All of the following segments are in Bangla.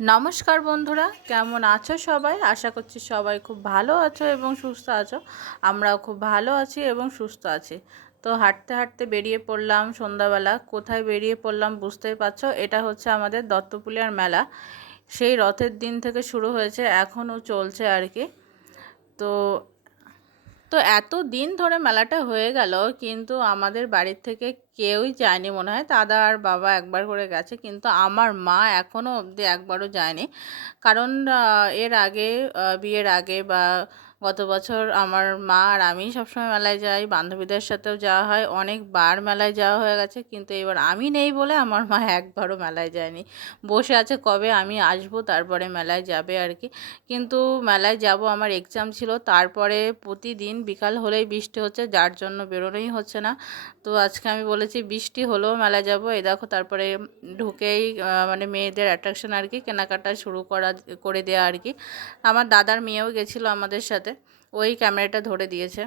নমস্কার বন্ধুরা, কেমন আছো সবাই? আশা করছি সবাই খুব ভালো আছো এবং সুস্থ আছো। আমরাও খুব ভালো আছি এবং সুস্থ আছি। তো হাঁটতে হাঁটতে বেরিয়ে পড়লাম সন্ধ্যাবেলা। কোথায় বেরিয়ে পড়লাম বুঝতেই পারছ? এটা হচ্ছে আমাদের দত্তপুলিয়ার মেলা। সেই রথের দিন থেকে শুরু হয়েছে, এখনও চলছে আর কি। তো তো এত দিন ধরে মেলাটা হয়ে গেল, কিন্তু আমাদের বাড়ির থেকে কেউই যায়নি মনে হয়। দাদা আর বাবা একবার করে গেছে, কিন্তু আমার মা এখনও অবধি একবারও যায়নি। কারণ এর আগে বিয়ের আগে বা গত বছর আমার মা আর আমি সবসময় মেলায় যাই, বান্ধবীদের সাথেও যাওয়া হয়, অনেকবার মেলায় যাওয়া হয়ে গেছে, কিন্তু এবার আমি নেই বলে আমার মা একবারও মেলায় যায়নি। বসে আছে কবে আমি আসব, তারপরে মেলায় যাবে আর কি। কিন্তু মেলায় যাব আমার এক্সাম ছিল, তারপরে প্রতিদিন বিকাল হলেই বৃষ্টি হচ্ছে, যার জন্য বেরোনোই হচ্ছে না। তো আজকে আমি বলেছি, বৃষ্টি হলেও মেলা যাব। এই দেখো, তারপরে ঢুকেই মানে মেয়েদের অ্যাট্রাকশন আর কি, কেনাকাটা শুরু করা, করে দেওয়া আর কি। আমার দাদার মেয়েও গেছিল আমাদের সাথে, ওই ক্যামেরাটা ধরে দিয়েছে,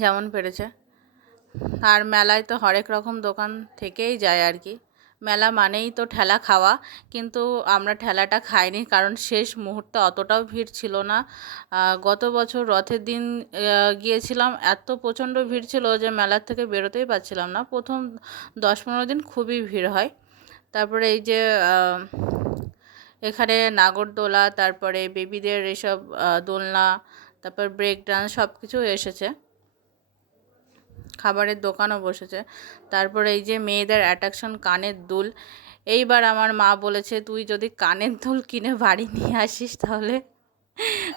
যেমন পেরেছে। আর মেলায় তো হরেক রকম দোকান থেকেই যায় আর কি। মেলা মানেই তো ঠেলা খাওয়া। কিন্তু আমরা ঠেলাটা খাইনি কারণ শেষ মুহূর্তে অতটাও ভিড় ছিল না। গত বছর রথের দিন গিয়েছিলাম, এত প্রচণ্ড ভিড় ছিল যে মেলার থেকে বেরোতেই পারছিলাম না। প্রথম দশ পনেরো দিন খুবই ভিড় হয়। তারপরে এই যে এখানে নাগরদোলা, তারপরে বেবিদের এসব দোলনা, তারপর ব্রেক ডান্স সব কিছু এসেছে। খাবারের দোকানও বসেছে। তারপরে এই যে মেয়েদের অ্যাট্রাকশন কানের দুল। এইবার আমার মা বলেছে, তুই যদি কানের দুল কিনে বাড়ি নিয়ে আসিস তাহলে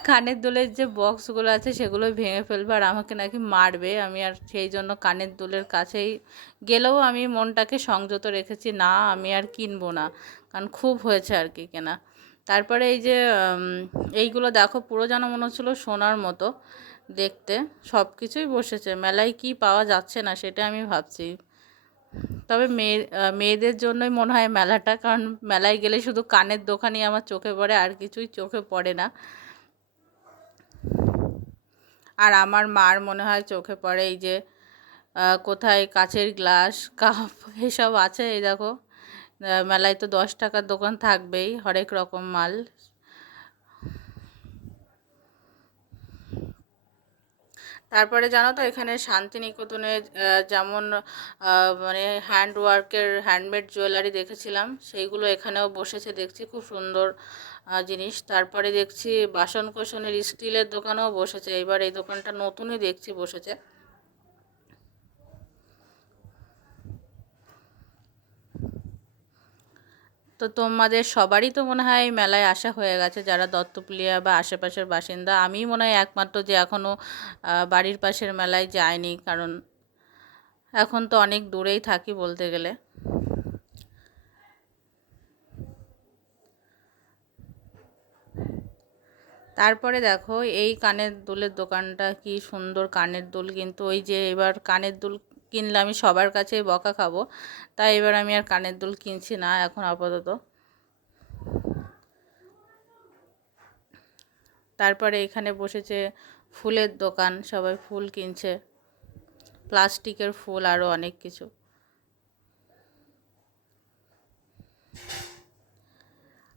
কানের দুলের যে বক্সগুলো আছে সেগুলো ভেঙে ফেলবে আর আমাকে নাকি মারবে। আমি আর সেই জন্য কানের দুলের কাছেই গেলেও আমি মনটাকে সংযত রেখেছি। না, আমি আর কিনবো না। কারণ খুব হয়েছে আর কি কেনা। তারপরে এই যে এইগুলো দেখো, পুরো যেন মনে হচ্ছিল সোনার মতো দেখতে। সব কিছুই বসেছে। মেলায় কি পাওয়া যাচ্ছে না সেটা আমি ভাবছি। তবে মেয়ে মেয়েদের জন্যই মনে হয় মেলাটা, কারণ মেলায় গেলে শুধু কানের দোকানই আমার চোখে পড়ে, আর কিছুই চোখে পড়ে না। আর আমার মার মনে হয় চোখে পড়ে এই যে কোথায় কাচের গ্লাস, কাপ, এসব আছে, এই দেখো। মেলায় তো দশ টাকার দোকান থাকবেই, হরেক রকম মাল। তারপরে জানো তো, এখানে শান্তিনিকেতনে যেমন মানে হ্যান্ড ওয়ার্কের হ্যান্ডমেড জুয়েলারি দেখেছিলাম, সেইগুলো এখানেও বসেছে, দেখছি খুব সুন্দর জিনিস। তারপরে দেখছি বাসন কোসনের স্টিলের দোকানেও বসেছে এবার এই দোকানটা নতুনই দেখছি বসেছে। তো তোমাদের সবারই তো মনে হয় মেলায় আসা হয়ে গেছে, যারা দত্তপুলিয়া বা আশেপাশের বাসিন্দা। আমি মনে হয় একমাত্র যে এখনও বাড়ির পাশের মেলায় যায়নি, কারণ এখন তো অনেক দূরেই থাকি বলতে গেলে। তারপরে দেখো, এই কানের দুলের দোকানটা কি সুন্দর কানের দুল, কিন্তু ওই যে এবার কানের দুল কিনলে আমি সবার কাছে বকা খাব। তাই এবার আমি আর কানের দুল কিনছি না এখন আপাতত। তারপরে এখানে বসেছে ফুলের দোকান, সবাই ফুল কিনছে। প্লাস্টিকের ফুল আরও অনেক কিছু।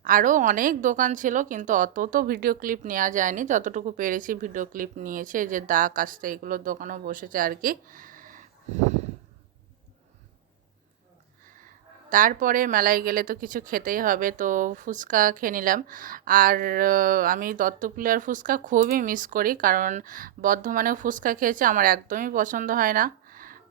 আরও অনেক দোকান ছিল, কিন্তু অত তো ভিডিও ক্লিপ নেওয়া যায়নি। যতটুকু পেরেছি ভিডিও ক্লিপ নিয়েছে যে দা কাস্তে এগুলোর দোকানও বসেছে আর কি। তারপরে মেলায় গেলে তো কিছু খেতেই হবে, তো ফুচকা খেয়ে নিলাম। আর আমি দত্তপুলিয়ার ফুচকা খুবই মিস করি, কারণ বর্ধমানে ফুচকা খেয়েছি, আমার একদমই পছন্দ হয় না।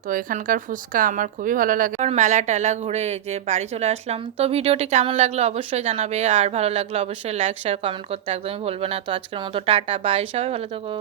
তো এখানকার ফুচকা আমার খুবই ভালো লাগে। আর মেলা টেলা ঘুরে যে বাড়ি চলে আসলাম। তো ভিডিওটি কেমন লাগল অবশ্যই জানাবে, আর ভালো লাগল অবশ্যই লাইক শেয়ার কমেন্ট করতে একদমই ভুলবে না। তো আজকের মতো টাটা বাই সবাই ভালো থাকো।